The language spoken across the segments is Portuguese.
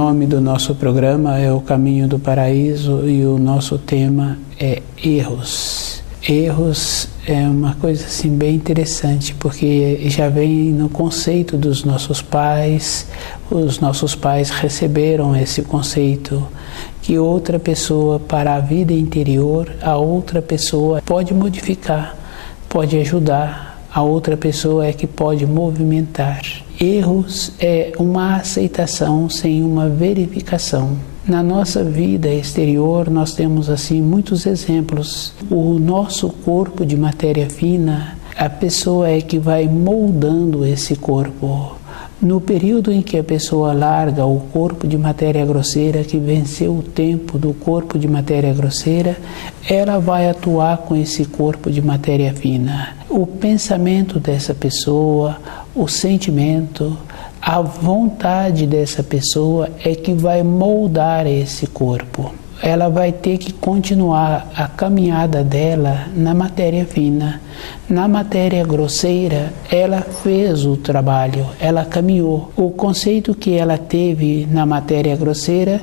nome do nosso programa é O Caminho do Paraíso e o nosso tema é erros. Erros é uma coisa assim bem interessante, porque já vem no conceito dos nossos pais. Os nossos pais receberam esse conceito que outra pessoa, para a vida interior, a outra pessoa pode modificar, pode ajudar, a outra pessoa é que pode movimentar. Erros é uma aceitação sem uma verificação. Na nossa vida exterior, nós temos assim muitos exemplos. O nosso corpo de matéria fina, a pessoa é que vai moldando esse corpo. No período em que a pessoa larga o corpo de matéria grosseira, que venceu o tempo do corpo de matéria grosseira, ela vai atuar com esse corpo de matéria fina. O pensamento dessa pessoa, o sentimento, a vontade dessa pessoa é que vai moldar esse corpo. Ela vai ter que continuar a caminhada dela na matéria fina. Na matéria grosseira, ela fez o trabalho, ela caminhou. O conceito que ela teve na matéria grosseira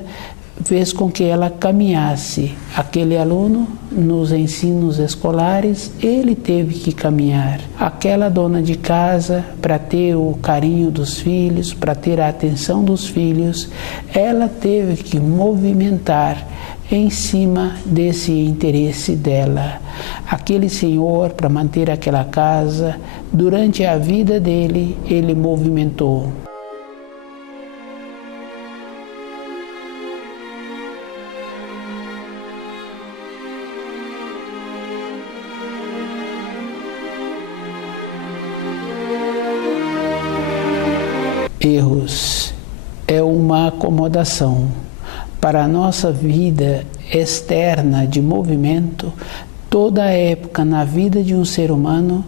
fez com que ela caminhasse. Aquele aluno, nos ensinos escolares, ele teve que caminhar. Aquela dona de casa, para ter o carinho dos filhos, para ter a atenção dos filhos, ela teve que movimentar em cima desse interesse dela. Aquele senhor, para manter aquela casa, durante a vida dele, ele movimentou. Erros é uma acomodação. Para a nossa vida externa de movimento, toda época na vida de um ser humano,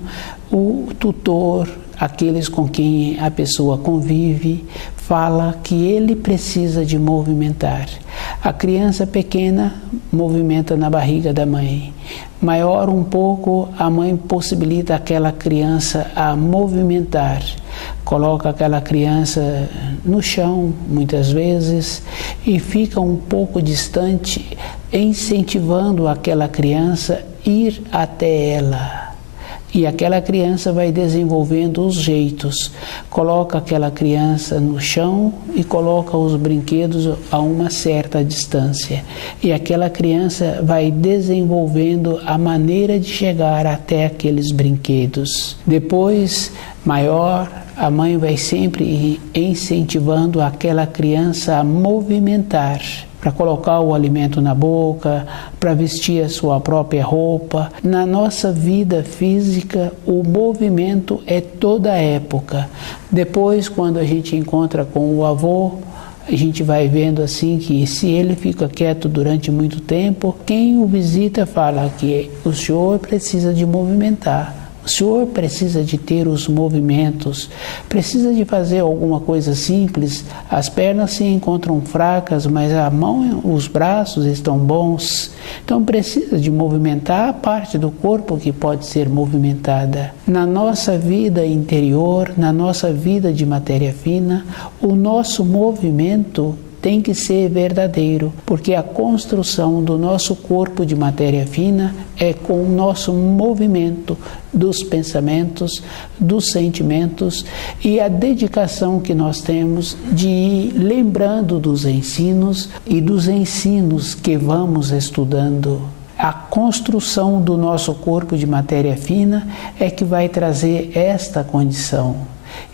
o tutor, aqueles com quem a pessoa convive, fala que ele precisa de movimentar. A criança pequena movimenta na barriga da mãe. Maior um pouco, a mãe possibilita aquela criança a movimentar. Coloca aquela criança no chão, muitas vezes, e fica um pouco distante, incentivando aquela criança a ir até ela. E aquela criança vai desenvolvendo os jeitos. Coloca aquela criança no chão e coloca os brinquedos a uma certa distância. E aquela criança vai desenvolvendo a maneira de chegar até aqueles brinquedos. Depois, maior, a mãe vai sempre incentivando aquela criança a movimentar, para colocar o alimento na boca, para vestir a sua própria roupa. Na nossa vida física, o movimento é toda a época. Depois, quando a gente encontra com o avô, a gente vai vendo assim que se ele fica quieto durante muito tempo, quem o visita fala que o senhor precisa de movimentar. O senhor precisa de ter os movimentos, precisa de fazer alguma coisa simples. As pernas se encontram fracas, mas a mão, os braços estão bons. Então precisa de movimentar a parte do corpo que pode ser movimentada. Na nossa vida interior, na nossa vida de matéria fina, o nosso movimento tem que ser verdadeiro, porque a construção do nosso corpo de matéria fina é com o nosso movimento dos pensamentos, dos sentimentos e a dedicação que nós temos de ir lembrando dos ensinos e dos ensinos que vamos estudando. A construção do nosso corpo de matéria fina é que vai trazer esta condição.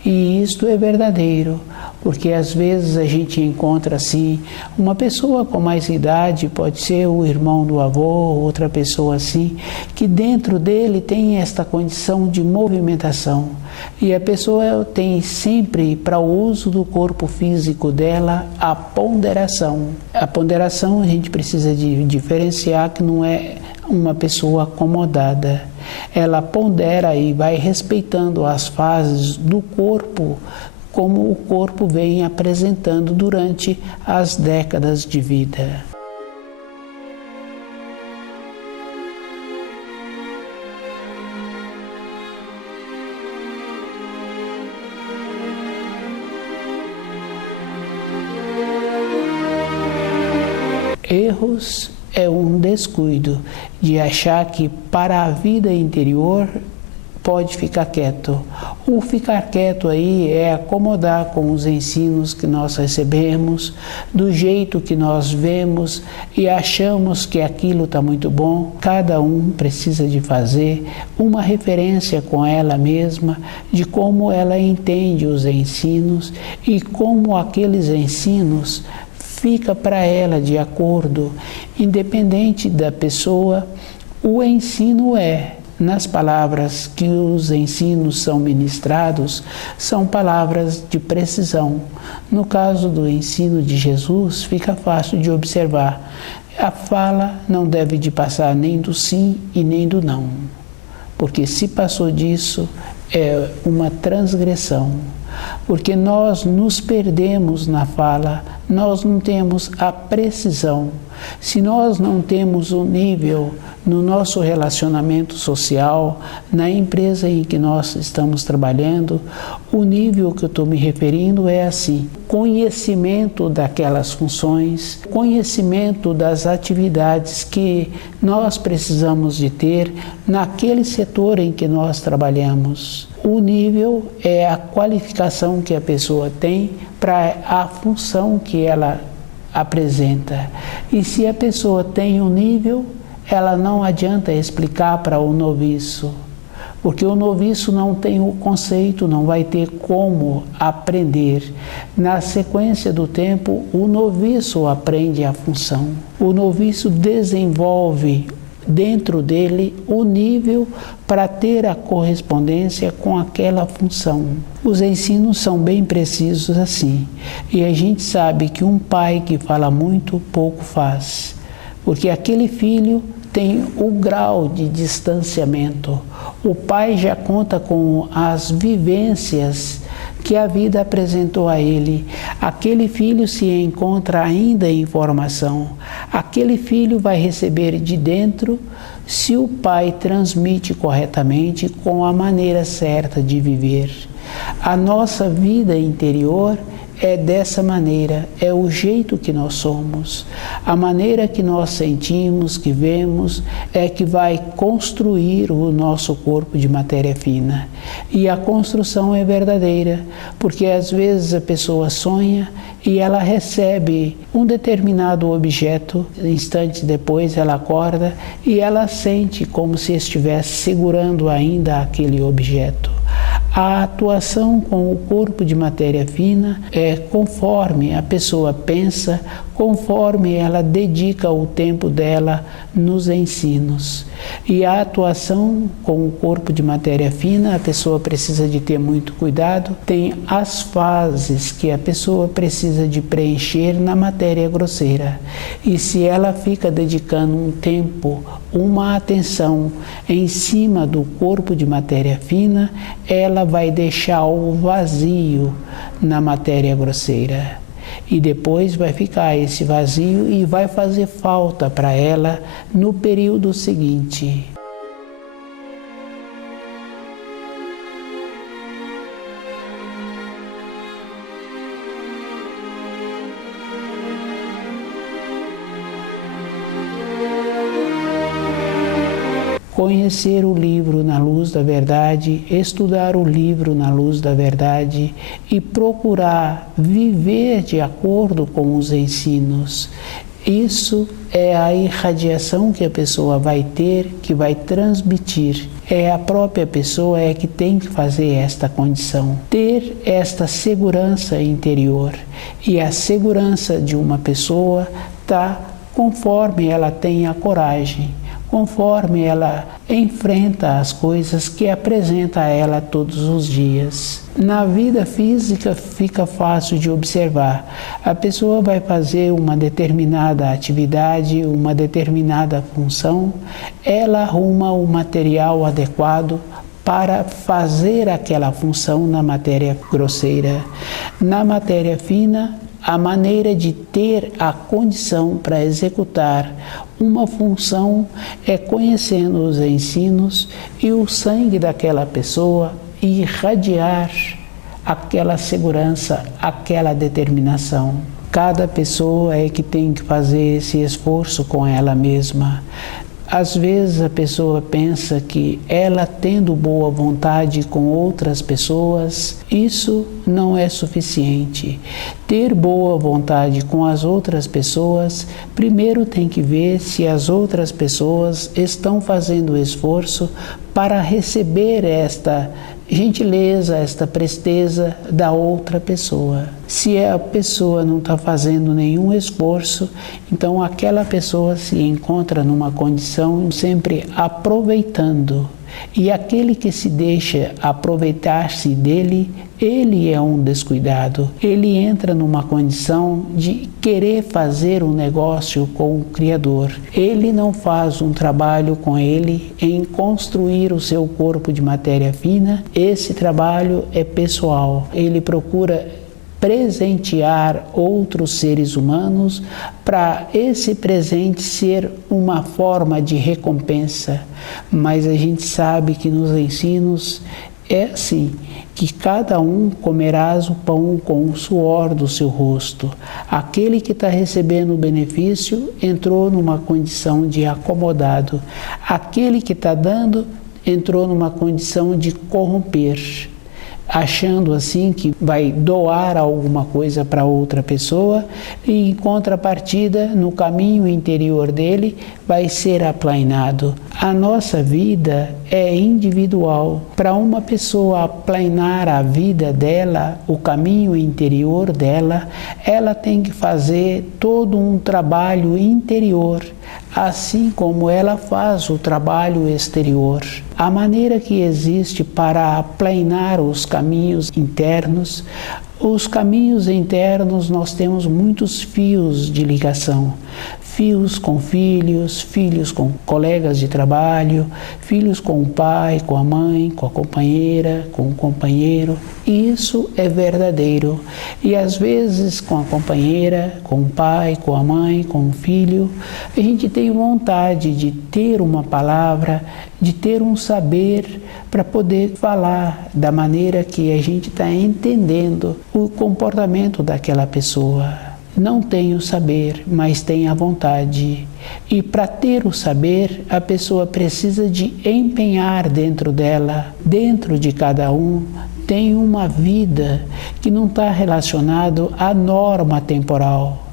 E isto é verdadeiro, porque às vezes a gente encontra assim, uma pessoa com mais idade, pode ser o irmão do avô, outra pessoa assim, que dentro dele tem esta condição de movimentação. E a pessoa tem sempre, para o uso do corpo físico dela, a ponderação. A ponderação a gente precisa de diferenciar que não é uma pessoa acomodada. Ela pondera e vai respeitando as fases do corpo, como o corpo vem apresentando durante as décadas de vida. Erros é um descuido de achar que para a vida interior pode ficar quieto. O ficar quieto aí é acomodar com os ensinos que nós recebemos, do jeito que nós vemos e achamos que aquilo está muito bom. Cada um precisa de fazer uma referência com ela mesma de como ela entende os ensinos e como aqueles ensinos fica para ela de acordo, independente da pessoa. O ensino nas palavras que os ensinos são ministrados, são palavras de precisão. No caso do ensino de Jesus, fica fácil de observar. A fala não deve de passar nem do sim e nem do não, porque se passou disso, é uma transgressão. Porque nós nos perdemos na fala, nós não temos a precisão. Se nós não temos o nível no nosso relacionamento social, na empresa em que nós estamos trabalhando, o nível que eu estou me referindo é assim: conhecimento daquelas funções, conhecimento das atividades que nós precisamos de ter naquele setor em que nós trabalhamos. O nível é a qualificação que a pessoa tem para a função que ela apresenta. E se a pessoa tem um nível, ela não adianta explicar para o noviço, porque o noviço não tem o conceito, não vai ter como aprender. Na sequência do tempo, o noviço aprende a função. O noviço desenvolve dentro dele o nível para ter a correspondência com aquela função. Os ensinos são bem precisos assim. E a gente sabe que um pai que fala muito, pouco faz. Porque aquele filho tem o grau de distanciamento. O pai já conta com as vivências que a vida apresentou a ele. Aquele filho se encontra ainda em formação. Aquele filho vai receber de dentro se o pai transmite corretamente com a maneira certa de viver. A nossa vida interior é dessa maneira, é o jeito que nós somos. A maneira que nós sentimos, que vemos, é que vai construir o nosso corpo de matéria fina. E a construção é verdadeira, porque às vezes a pessoa sonha e ela recebe um determinado objeto, instantes depois ela acorda e ela sente como se estivesse segurando ainda aquele objeto. A atuação com o corpo de matéria fina é conforme a pessoa pensa, conforme ela dedica o tempo dela nos ensinos. E a atuação com o corpo de matéria fina, a pessoa precisa de ter muito cuidado. Tem as fases que a pessoa precisa de preencher na matéria grosseira. E se ela fica dedicando um tempo, uma atenção em cima do corpo de matéria fina, ela vai deixar o vazio na matéria grosseira. E depois vai ficar esse vazio e vai fazer falta para ela no período seguinte. Conhecer o livro na luz da verdade, estudar o livro na luz da verdade e procurar viver de acordo com os ensinos. Isso é a irradiação que a pessoa vai ter, que vai transmitir. É a própria pessoa que tem que fazer esta condição, ter esta segurança interior. E a segurança de uma pessoa está conforme ela tem a coragem, conforme ela enfrenta as coisas que apresenta a ela todos os dias. Na vida física fica fácil de observar. A pessoa vai fazer uma determinada atividade, uma determinada função, ela arruma o material adequado para fazer aquela função na matéria grosseira. Na matéria fina, a maneira de ter a condição para executar uma função é conhecendo os ensinos e o sangue daquela pessoa irradiar aquela segurança, aquela determinação. Cada pessoa é que tem que fazer esse esforço com ela mesma. Às vezes a pessoa pensa que ela tendo boa vontade com outras pessoas, isso não é suficiente. Ter boa vontade com as outras pessoas, primeiro tem que ver se as outras pessoas estão fazendo esforço para receber esta gentileza, esta presteza da outra pessoa. Se a pessoa não está fazendo nenhum esforço, então aquela pessoa se encontra numa condição sempre aproveitando. E aquele que se deixa aproveitar-se dele, ele é um descuidado. Ele entra numa condição de querer fazer um negócio com o Criador. Ele não faz um trabalho com ele em construir o seu corpo de matéria fina. Esse trabalho é pessoal. Ele procura presentear outros seres humanos para esse presente ser uma forma de recompensa. Mas a gente sabe que nos ensinos é assim, que cada um comerás o pão com o suor do seu rosto. Aquele que está recebendo o benefício entrou numa condição de acomodado. Aquele que está dando entrou numa condição de corromper, achando assim que vai doar alguma coisa para outra pessoa e em contrapartida, no caminho interior dele, vai ser aplainado. A nossa vida é individual. Para uma pessoa aplainar a vida dela, o caminho interior dela, ela tem que fazer todo um trabalho interior, assim como ela faz o trabalho exterior. A maneira que existe para aplainar os caminhos internos, nós temos muitos fios de ligação. Filhos com filhos, filhos com colegas de trabalho, filhos com o pai, com a mãe, com a companheira, com o companheiro. Isso é verdadeiro. E às vezes com a companheira, com o pai, com a mãe, com o filho, a gente tem vontade de ter uma palavra, de ter um saber para poder falar da maneira que a gente está entendendo o comportamento daquela pessoa. Não tem o saber, mas tem a vontade. E para ter o saber, a pessoa precisa de empenhar dentro dela, dentro de cada um, tem uma vida que não está relacionado à norma temporal.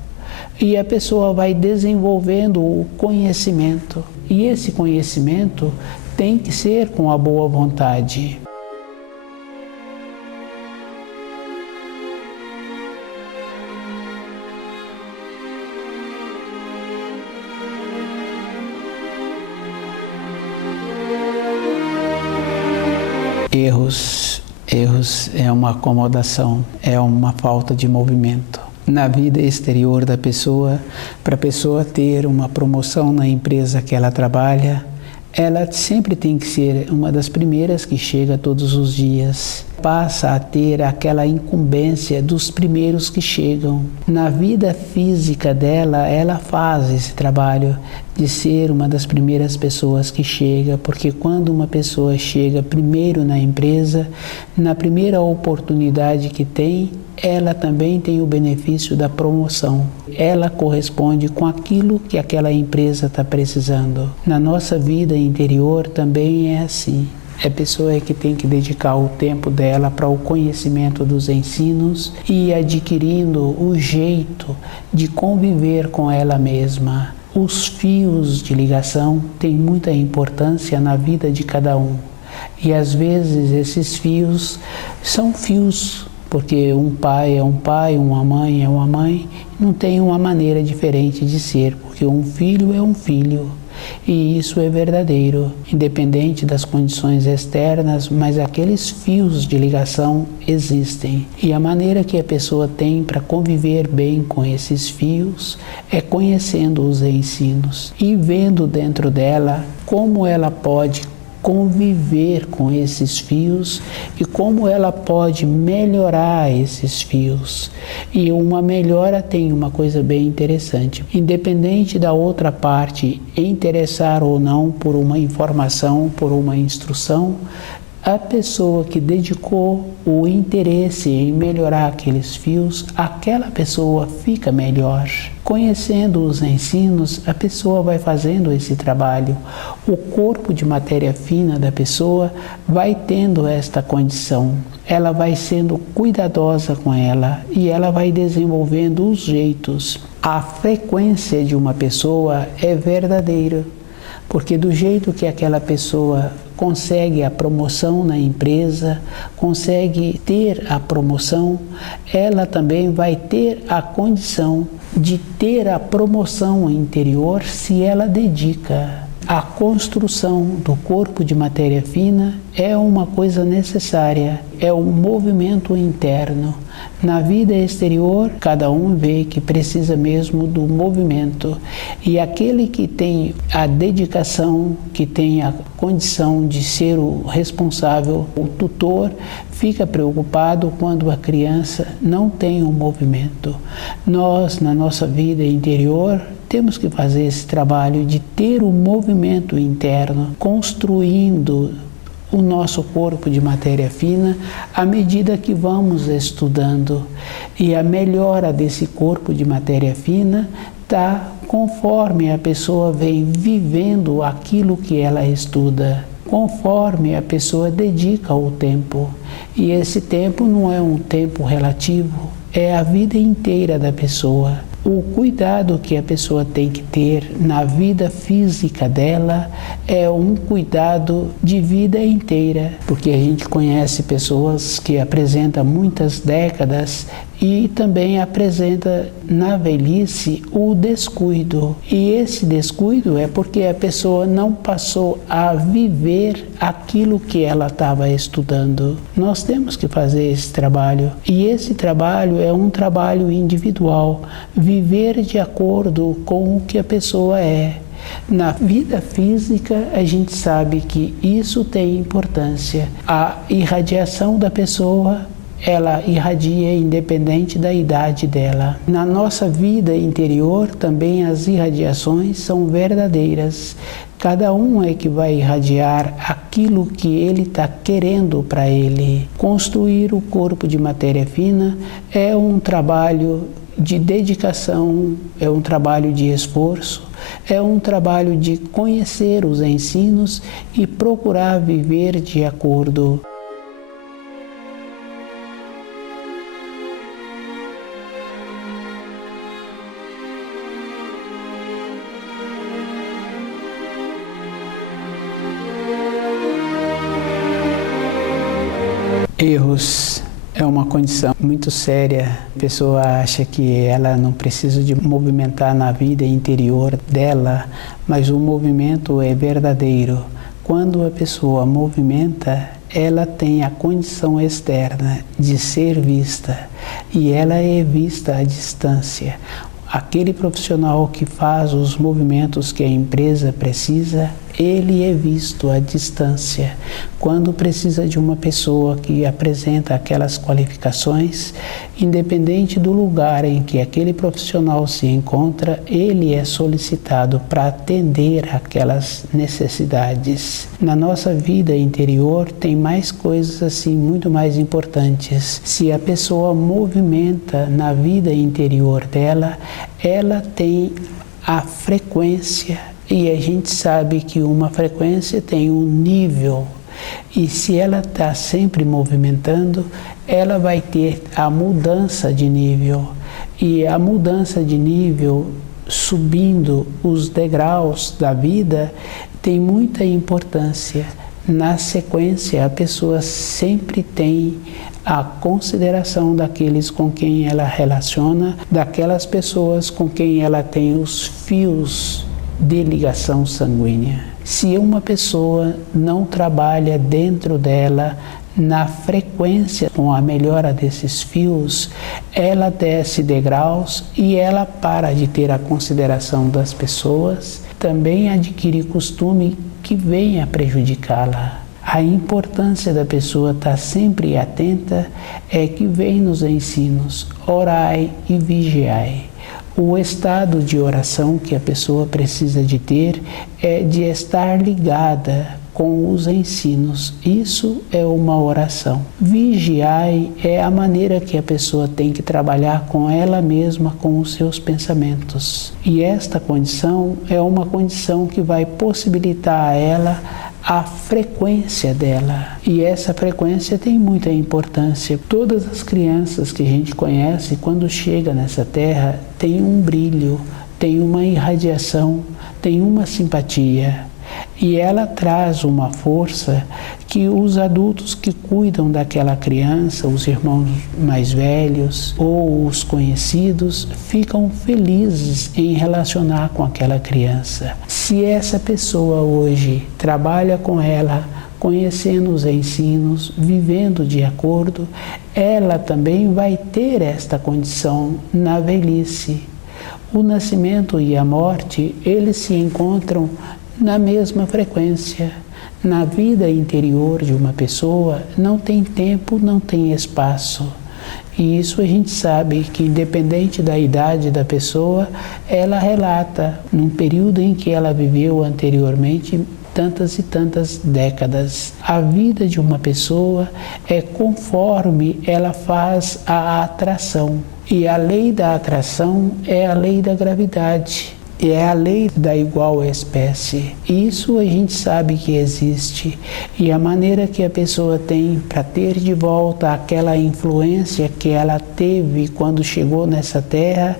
E a pessoa vai desenvolvendo o conhecimento. E esse conhecimento tem que ser com a boa vontade. Erros é uma acomodação, é uma falta de movimento. Na vida exterior da pessoa, para a pessoa ter uma promoção na empresa que ela trabalha, ela sempre tem que ser uma das primeiras que chega todos os dias. Passa a ter aquela incumbência dos primeiros que chegam. Na vida física dela, ela faz esse trabalho de ser uma das primeiras pessoas que chega, porque quando uma pessoa chega primeiro na empresa, na primeira oportunidade que tem, ela também tem o benefício da promoção. Ela corresponde com aquilo que aquela empresa está precisando. Na nossa vida interior também é assim. A pessoa é que tem que dedicar o tempo dela para o conhecimento dos ensinos e adquirindo o jeito de conviver com ela mesma. Os fios de ligação têm muita importância na vida de cada um. E às vezes esses fios são fios, porque um pai é um pai, uma mãe é uma mãe, não tem uma maneira diferente de ser, porque um filho é um filho. E isso é verdadeiro, independente das condições externas, mas aqueles fios de ligação existem. E a maneira que a pessoa tem para conviver bem com esses fios é conhecendo os ensinos e vendo dentro dela como ela pode conviver com esses fios e como ela pode melhorar esses fios. E uma melhora tem uma coisa bem interessante. Independente da outra parte interessar ou não por uma informação, por uma instrução, A pessoa que dedicou o interesse em melhorar aqueles fios, aquela pessoa fica melhor. Conhecendo os ensinos, a pessoa vai fazendo esse trabalho. O corpo de matéria fina da pessoa vai tendo esta condição. Ela vai sendo cuidadosa com ela e ela vai desenvolvendo os jeitos. A frequência de uma pessoa é verdadeira, porque do jeito que aquela pessoa consegue a promoção na empresa, consegue ter a promoção, ela também vai ter a condição de ter a promoção interior se ela dedica. A construção do corpo de matéria fina é uma coisa necessária, é um movimento interno. Na vida exterior, cada um vê que precisa mesmo do movimento. E aquele que tem a dedicação, que tem a condição de ser o responsável, o tutor, fica preocupado quando a criança não tem um movimento. Nós, na nossa vida interior, temos que fazer esse trabalho de ter um movimento interno, construindo o nosso corpo de matéria fina à medida que vamos estudando. E a melhora desse corpo de matéria fina está conforme a pessoa vem vivendo aquilo que ela estuda, conforme a pessoa dedica o tempo. E esse tempo não é um tempo relativo, é a vida inteira da pessoa. O cuidado que a pessoa tem que ter na vida física dela é um cuidado de vida inteira, porque a gente conhece pessoas que apresentam muitas décadas e também apresenta na velhice o descuido. E esse descuido é porque a pessoa não passou a viver aquilo que ela estava estudando. Nós temos que fazer esse trabalho. E esse trabalho é um trabalho individual. Viver de acordo com o que a pessoa é. Na vida física, a gente sabe que isso tem importância. A irradiação da pessoa, ela irradia independente da idade dela. Na nossa vida interior, também as irradiações são verdadeiras. Cada um é que vai irradiar aquilo que ele está querendo para ele. Construir o corpo de matéria fina é um trabalho de dedicação, é um trabalho de esforço, é um trabalho de conhecer os ensinos e procurar viver de acordo. Erros é uma condição muito séria. A pessoa acha que ela não precisa de movimentar na vida interior dela, mas o movimento é verdadeiro. Quando a pessoa movimenta, ela tem a condição externa de ser vista e ela é vista à distância. Aquele profissional que faz os movimentos que a empresa precisa, ele é visto à distância. Quando precisa de uma pessoa que apresenta aquelas qualificações, independente do lugar em que aquele profissional se encontra, ele é solicitado para atender aquelas necessidades. Na nossa vida interior tem mais coisas assim muito mais importantes. Se a pessoa movimenta na vida interior dela, ela tem a frequência. E a gente sabe que uma frequência tem um nível. E se ela está sempre movimentando, ela vai ter a mudança de nível. E a mudança de nível, subindo os degraus da vida, tem muita importância. Na sequência, a pessoa sempre tem a consideração daqueles com quem ela relaciona, daquelas pessoas com quem ela tem os fios de ligação sanguínea. Se uma pessoa não trabalha dentro dela na frequência com a melhora desses fios, ela desce degraus e ela para de ter a consideração das pessoas, também adquire costume que vem a prejudicá-la. A importância da pessoa estar sempre atenta é que vem nos ensinos: orai e vigiai. O estado de oração que a pessoa precisa de ter é de estar ligada com os ensinos. Isso é uma oração. Vigiai é a maneira que a pessoa tem que trabalhar com ela mesma, com os seus pensamentos. E esta condição é uma condição que vai possibilitar a ela a frequência dela. E essa frequência tem muita importância. Todas as crianças que a gente conhece, quando chega nessa terra, tem um brilho, tem uma irradiação, tem uma simpatia. E ela traz uma força que os adultos que cuidam daquela criança, os irmãos mais velhos ou os conhecidos, ficam felizes em relacionar com aquela criança. Se essa pessoa hoje trabalha com ela, conhecendo os ensinos, vivendo de acordo, ela também vai ter esta condição na velhice. O nascimento e a morte, eles se encontram na mesma frequência. Na vida interior de uma pessoa não tem tempo, não tem espaço. E isso a gente sabe que, independente da idade da pessoa, ela relata num período em que ela viveu anteriormente tantas e tantas décadas. A vida de uma pessoa é conforme ela faz a atração. E a lei da atração é a lei da gravidade. É a lei da igual espécie. Isso a gente sabe que existe. E a maneira que a pessoa tem para ter de volta aquela influência que ela teve quando chegou nessa terra,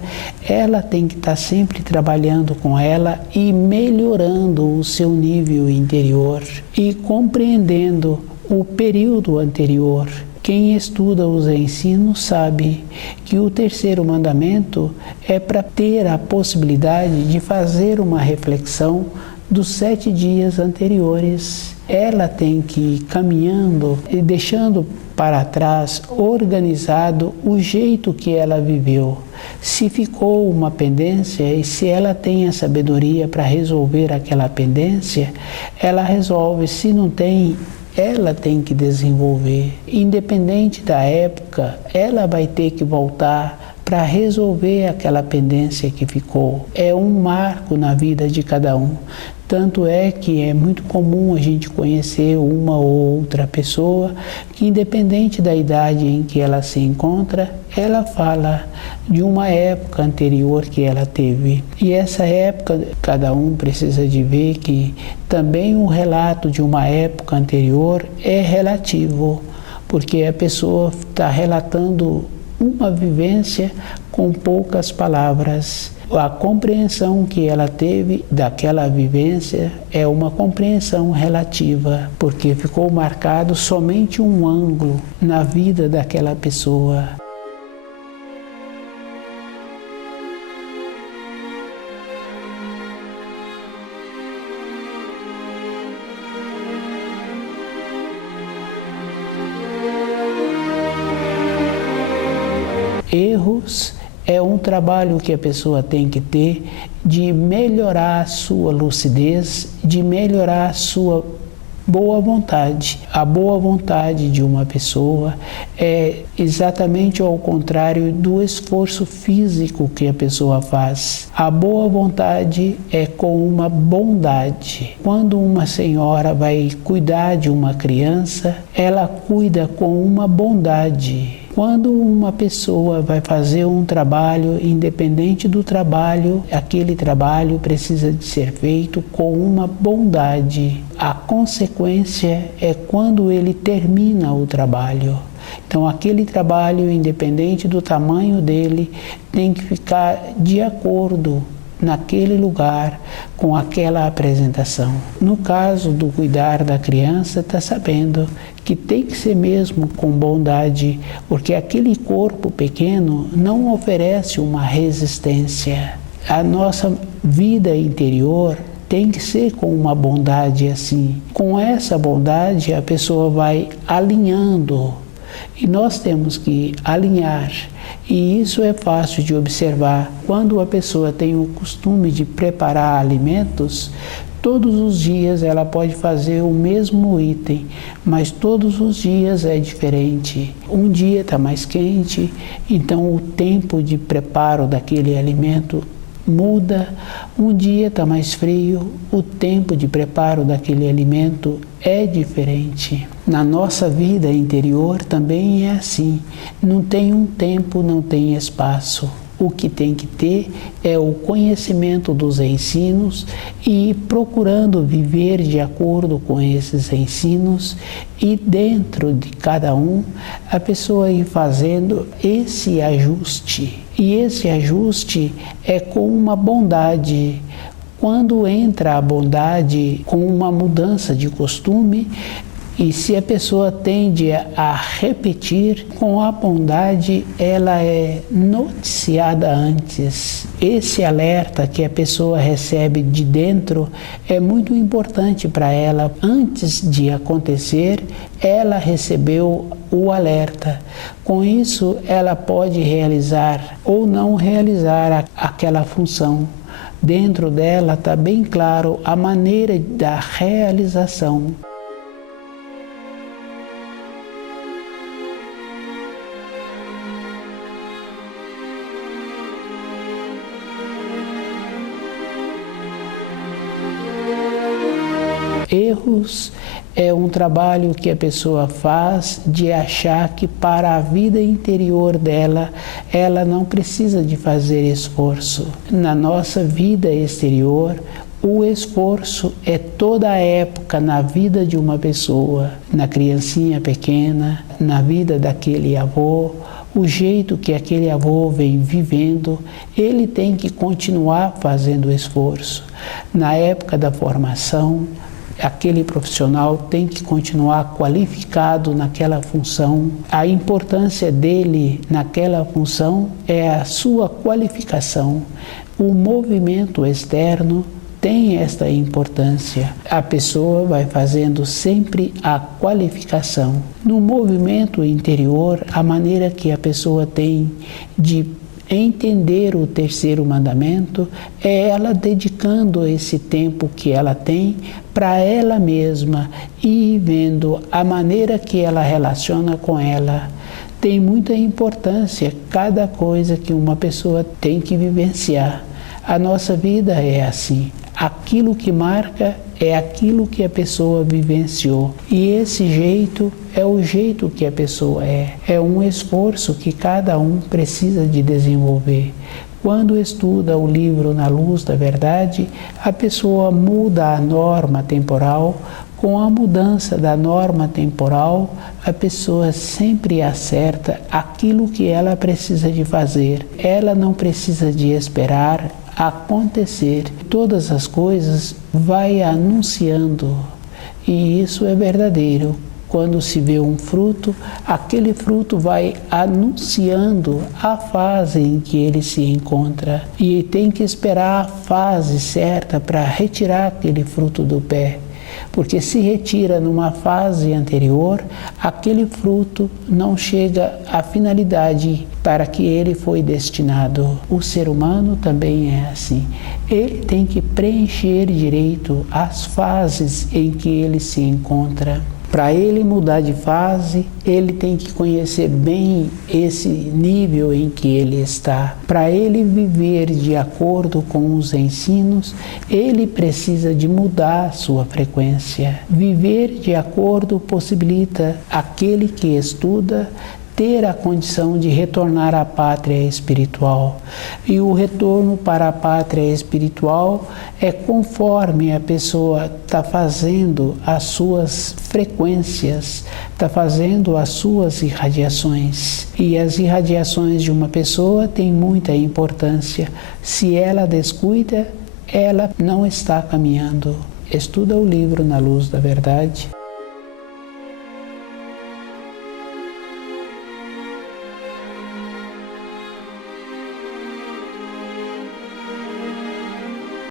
ela tem que estar sempre trabalhando com ela e melhorando o seu nível interior e compreendendo o período anterior. Quem estuda os ensinos sabe que o terceiro mandamento é para ter a possibilidade de fazer uma reflexão dos 7 dias anteriores. Ela tem que ir caminhando e deixando para trás, organizado, o jeito que ela viveu. Se ficou uma pendência e se ela tem a sabedoria para resolver aquela pendência, ela resolve. Se não tem, ela tem que desenvolver. Independente da época, ela vai ter que voltar para resolver aquela pendência que ficou. É um marco na vida de cada um. Tanto é que é muito comum a gente conhecer uma ou outra pessoa que, independente da idade em que ela se encontra, ela fala de uma época anterior que ela teve. E essa época, cada um precisa de ver que também o relato de uma época anterior é relativo, porque a pessoa está relatando uma vivência com poucas palavras. A compreensão que ela teve daquela vivência é uma compreensão relativa, porque ficou marcado somente um ângulo na vida daquela pessoa. Erros é um trabalho que a pessoa tem que ter de melhorar a sua lucidez, de melhorar a sua boa vontade. A boa vontade de uma pessoa é exatamente ao contrário do esforço físico que a pessoa faz. A boa vontade é com uma bondade. Quando uma senhora vai cuidar de uma criança, ela cuida com uma bondade. Quando uma pessoa vai fazer um trabalho, independente do trabalho, aquele trabalho precisa de ser feito com uma bondade. A consequência é quando ele termina o trabalho. Então, aquele trabalho, independente do tamanho dele, tem que ficar de acordo naquele lugar, com aquela apresentação. No caso do cuidar da criança, está sabendo que tem que ser mesmo com bondade, porque aquele corpo pequeno não oferece uma resistência. A nossa vida interior tem que ser com uma bondade assim. Com essa bondade, a pessoa vai alinhando. E nós temos que alinhar. E isso é fácil de observar. Quando a pessoa tem o costume de preparar alimentos, todos os dias ela pode fazer o mesmo item, mas todos os dias é diferente. Um dia está mais quente, então o tempo de preparo daquele alimento muda, um dia está mais frio, o tempo de preparo daquele alimento é diferente. Na nossa vida interior também é assim, não tem um tempo, não tem espaço. O que tem que ter é o conhecimento dos ensinos e procurando viver de acordo com esses ensinos e dentro de cada um a pessoa ir fazendo esse ajuste. E esse ajuste é com uma bondade. Quando entra a bondade com uma mudança de costume, e se a pessoa tende a repetir, com a bondade ela é noticiada antes. Esse alerta que a pessoa recebe de dentro é muito importante para ela. Antes de acontecer, ela recebeu o alerta. Com isso, ela pode realizar ou não realizar aquela função. Dentro dela está bem claro a maneira da realização. Erros é um trabalho que a pessoa faz de achar que para a vida interior dela, ela não precisa de fazer esforço. Na nossa vida exterior, o esforço é toda a época na vida de uma pessoa, na criancinha pequena, na vida daquele avô, o jeito que aquele avô vem vivendo, ele tem que continuar fazendo esforço. Na época da formação, aquele profissional tem que continuar qualificado naquela função. A importância dele naquela função é a sua qualificação. O movimento externo tem esta importância. A pessoa vai fazendo sempre a qualificação. No movimento interior, a maneira que a pessoa tem de entender o terceiro mandamento é ela dedicando esse tempo que ela tem para ela mesma e vendo a maneira que ela relaciona com ela. Tem muita importância cada coisa que uma pessoa tem que vivenciar. A nossa vida é assim. Aquilo que marca é aquilo que a pessoa vivenciou. E esse jeito é o jeito que a pessoa é. É um esforço que cada um precisa de desenvolver. Quando estuda o livro Na Luz da Verdade, a pessoa muda a norma temporal. Com a mudança da norma temporal, a pessoa sempre acerta aquilo que ela precisa de fazer. Ela não precisa de esperar acontecer. Todas as coisas vai anunciando, e isso é verdadeiro. Quando se vê um fruto, aquele fruto vai anunciando a fase em que ele se encontra, e tem que esperar a fase certa para retirar aquele fruto do pé. Porque se retira numa fase anterior, aquele fruto não chega à finalidade para que ele foi destinado. O ser humano também é assim. Ele tem que preencher direito as fases em que ele se encontra. Para ele mudar de fase, ele tem que conhecer bem esse nível em que ele está. Para ele viver de acordo com os ensinos, ele precisa de mudar sua frequência. Viver de acordo possibilita aquele que estuda ter a condição de retornar à pátria espiritual. E o retorno para a pátria espiritual é conforme a pessoa está fazendo as suas frequências, está fazendo as suas irradiações. E as irradiações de uma pessoa têm muita importância. Se ela descuida, ela não está caminhando. Estuda o livro Na Luz da Verdade.